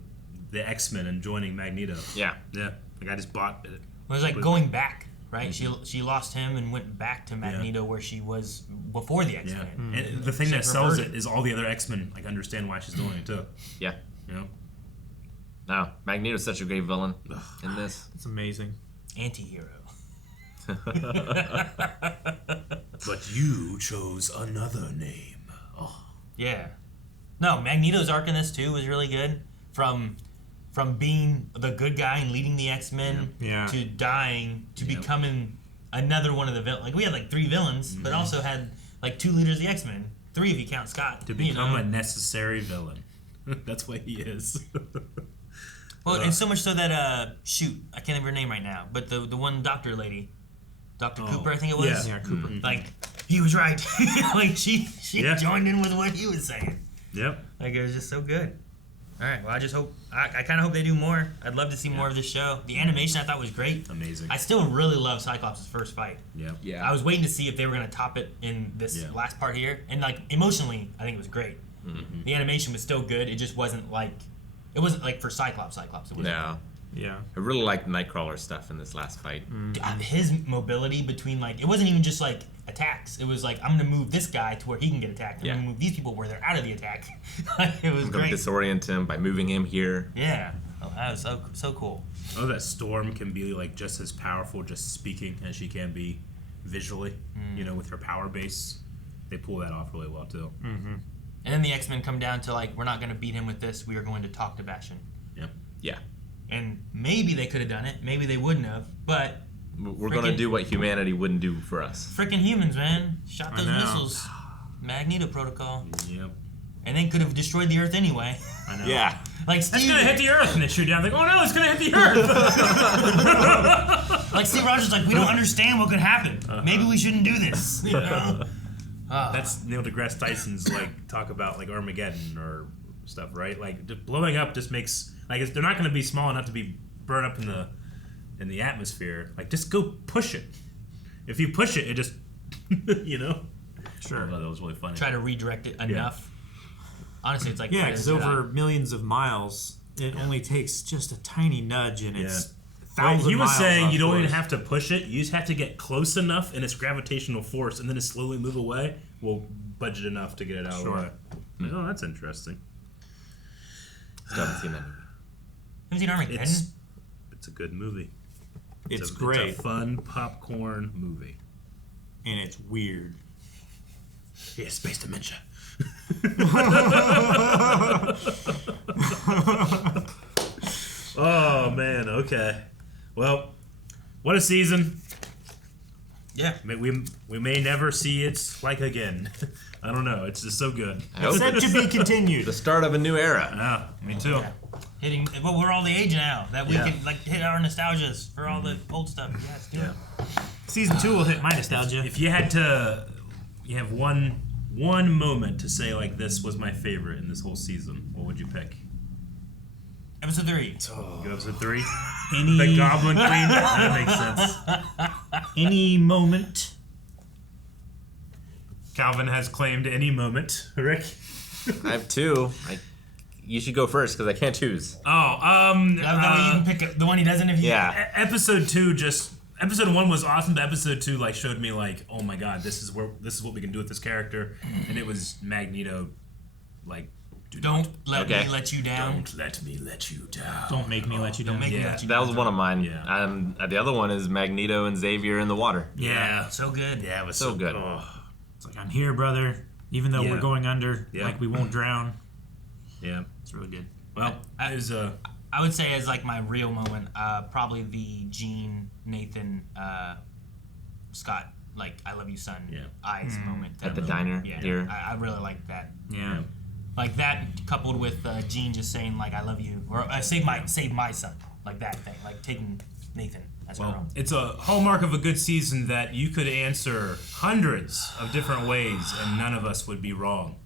the X-Men and joining Magneto. Yeah. Like I just bought it. It was like going back, right? She lost him and went back to Magneto where she was before the X-Men. And the thing that sells it is all the other X-Men like understand why she's doing it too. Yeah. You know. No, Magneto's such a great villain in this. It's amazing. Anti-hero. But you chose another name. Oh. Yeah. No, Magneto's arc in this too was really good. From being the good guy and leading the X-Men to dying to becoming another one of the villains. Like we had like 3 villains, but also had like 2 leaders of the X-Men. 3 if you count Scott. To become a necessary villain. That's what he is. Well, and so much so that I can't remember her name right now, but the one doctor lady, Dr. Cooper, I think it was. Yeah, Cooper. Like he was right. Like she joined in with what he was saying. Yep. Like it was just so good. All right. Well, I just hope I kind of hope they do more. I'd love to see more of this show. The animation I thought was great. Amazing. I still really love Cyclops' first fight. Yep. Yeah. I was waiting to see if they were gonna top it in this last part here, and like emotionally, I think it was great. Mm-hmm. The animation was still good. It just wasn't like. It wasn't like for Cyclops. It wasn't. No. Yeah. I really liked Nightcrawler stuff in this last fight. His mobility between like it wasn't even just like attacks. It was like I'm gonna move this guy to where he can get attacked. I'm gonna move these people where they're out of the attack. It was I'm gonna great. disorient him by moving him here. Yeah. Oh, that was so cool. Oh, that Storm can be like just as powerful just speaking as she can be visually. You know, with her power base, they pull that off really well too. Mm-hmm. And then the X-Men come down to like, we're not going to beat him with this. We are going to talk to Bastion. Yep. Yeah. And maybe they could have done it. Maybe they wouldn't have. But we're going to do what humanity wouldn't do for us. Freaking humans, man. Shot those missiles. Magneto Protocol. Yep. And then could have destroyed the Earth anyway. I know. Yeah. Like Steve, that's going to hit the Earth. And they shoot down. Like, oh no, it's going to hit the Earth. Like Steve Rogers, like, we don't understand what could happen. Maybe we shouldn't do this. You know? That's Neil deGrasse Tyson's like talk about like Armageddon or stuff, right? Like blowing up just makes like they're not going to be small enough to be burned up in the atmosphere. Like just go push it. If you push it, it just you know. Sure. I thought that was really funny. Try to redirect it enough. Honestly, it's like because over millions of miles, it only takes just a tiny nudge, and it's. He was saying you don't even have to push it. You just have to get close enough in its gravitational force and then it slowly move away. We'll budget enough to get it out of the way. Oh, that's interesting. Still haven't seen that movie. Haven't seen Armageddon? It's a good movie. It's great. It's a fun popcorn movie. And it's weird. Yeah, space dementia. Okay. Well, what a season. Yeah. We may never see it like again. I don't know. It's just so good. Said to be continued. The start of a new era. Yeah, me too. Yeah. Well, we're all the age now that we can like hit our nostalgias for all the old stuff. Yes, do it. Season 2 will hit my nostalgia. If you had to, you have one moment to say like this was my favorite in this whole season, what would you pick? Episode 3. You go episode 3. Any The Goblin Queen. That makes sense. Any moment. Calvin has claimed any moment. Rick. I have 2. You should go first because I can't choose. That way you can pick the one he doesn't. If you Episode 2 Episode 1 was awesome, but episode 2 like showed me like, oh my god, this is what we can do with this character, and it was Magneto, like. Don't let me let you down. Don't let me let you down. Don't make me let you down. Don't make me let you That down. was one of mine. Yeah. And the other one is Magneto and Xavier in the water. Yeah. So good. Yeah, it was so good. It's like, I'm here, brother. Even though we're going under, Yeah. like we won't drown. Yeah. It's really good. Well, I would say as like my real moment, probably the Gene, Nathan, Scott, like I love you, son, eyes moment. At the diner Yeah, here. I really like that. Yeah. Like that coupled with Gene just saying like I love you or save my son, like that thing, like taking Nathan as her own. It's a hallmark of a good season that you could answer hundreds of different ways and none of us would be wrong.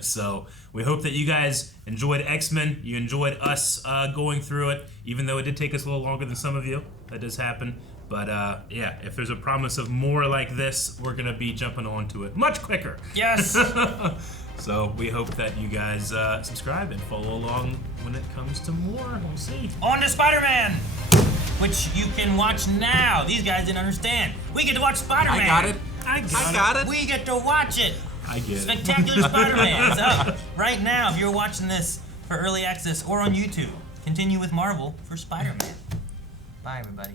So we hope that you guys enjoyed X-Men. You enjoyed us going through it, even though it did take us a little longer than some of you. That does happen. But yeah, if there's a promise of more like this, we're going to be jumping onto it much quicker. Yes! So we hope that you guys subscribe and follow along when it comes to more. We'll see. On to Spider-Man, which you can watch now. These guys didn't understand. We get to watch Spider-Man. I got it. I got it. We get to watch it. I get it. Spectacular Spider-Man is up right now if you're watching this for early access or on YouTube. Continue with Marvel for Spider-Man. Bye, everybody.